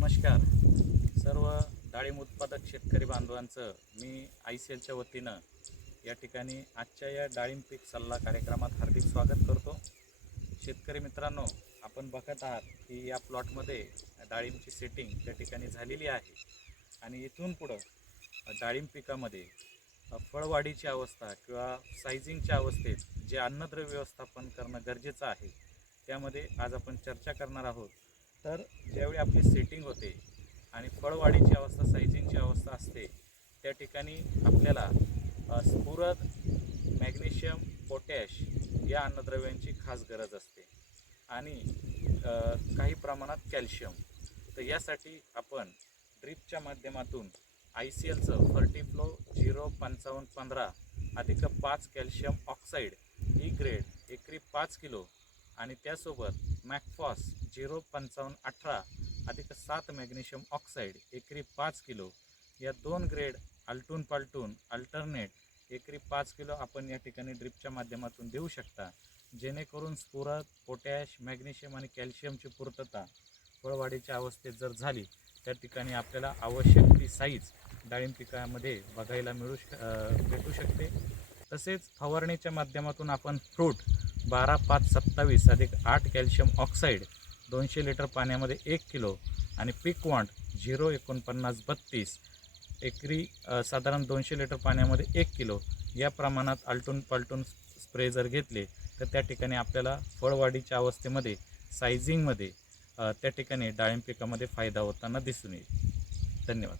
नमस्कार. सर्व डाळिंब उत्पादक शेतकरी बांधवांचं मी आय सी एलच्या वतीनं या ठिकाणी आजच्या या डाळिंब पीक सल्ला कार्यक्रमात हार्दिक स्वागत करतो. शेतकरी मित्रांनो आपण बघत आहात की या प्लॉटमध्ये डाळिंबची सेटिंग त्या ठिकाणी झालेली आहे आणि इथून पुढं डाळिंब पिकामध्ये फळवाढीची अवस्था किंवा सायझिंगच्या अवस्थेत जे अन्नद्रव्य व्यवस्थापन करणं गरजेचं आहे त्यामध्ये आज आपण चर्चा करणार आहोत. तर ज्यावेळी आपली सेटिंग होते आणि फळवाढीची अवस्था सायझिंगची अवस्था असते त्या ठिकाणी आपल्याला स्फुरद मॅग्नेशियम पोटॅश या अन्नद्रव्यांची खास गरज असते. आणि काही प्रमाणात कॅल्शियम. तर यासाठी आपण ड्रिपच्या माध्यमातून आय सी एलचं फर्टीफ्लो झिरो पंचावन्न पंधरा अधिक पाच कॅल्शियम ऑक्साईड ई ग्रेड एकरी पाच किलो आणि त्यासोबत मॅकफॉस झिरो पंचावन्न अठरा अधिक सात मॅग्नेशियम ऑक्साईड एकरी पाच किलो या दोन ग्रेड आलटून पालटून अल्टरनेट एकरी पाच किलो आपण या ठिकाणी ड्रिपच्या माध्यमातून देऊ शकता. जेणेकरून स्फुरद पोटॅश मॅग्नेशियम आणि कॅल्शियमची पूर्तता फळवाढीच्या अवस्थेत जर झाली त्या ठिकाणी आपल्याला आवश्यक ती साईज डाळिंब पिकामध्ये बघायला मिळू श भेटू शकते. तसेच फवारणीच्या माध्यमातून आपण फ्रूट बारा पाच सत्तावीस अधिक आठ कॅल्शियम ऑक्साईड दोनशे लिटर पाण्यामध्ये एक किलो आणि पीक वॉन्ट झिरो एकोणपन्नास बत्तीस एकरी साधारण दोनशे लिटर पाण्यामध्ये एक किलो या प्रमाणात आलटून पालटून स्प्रे जर घेतले तर त्या ठिकाणी आपल्याला फळवाढीच्या अवस्थेमध्ये सायझिंगमध्ये त्या ठिकाणी डाळिंब पिकामध्ये फायदा होताना दिसून येईल. धन्यवाद.